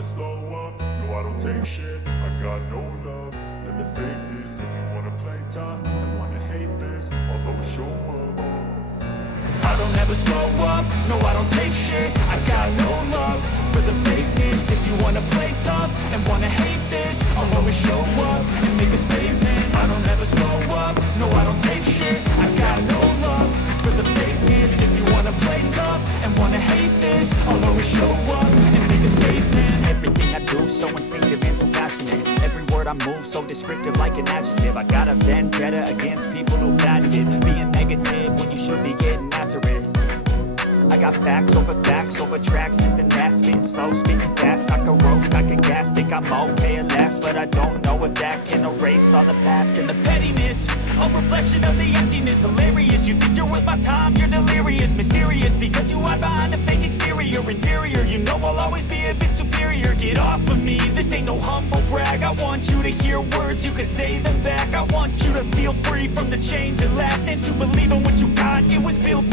never slow up, no I don't take shit, I got no love for the fakeness. If you wanna play tough and wanna hate this, I'll always show up. I don't ever slow up, no I don't take shit, I got no love for the fakeness. If you wanna play tough and wanna hate this, I'll always show up and make a statement. I don't ever slow up, no I don't take shit, I got no love for the fakeness. If you wanna play tough and wanna hate this, I'll always show up and make a statement. Everything I do so instinctive and so passionate. Every word I move so descriptive like an adjective. I got a vendetta against people who patented being negative when you should be getting after it. I got facts over tracks, this and that, spitting slow, spitting fast. I can roast, I can gas, think I'm okay at last, but I don't know if that can erase all the past and the pettiness. A reflection of the emptiness, hilarious. You think you're worth my time, you're delirious, mysterious, because you hide behind a fake exterior, inferior. You know I'll always be a bit superior. Get off of me, this ain't no humble brag. I want you to hear words, you can say them back. I want you to feel free from the chains that last, and to believe in what you got. It was built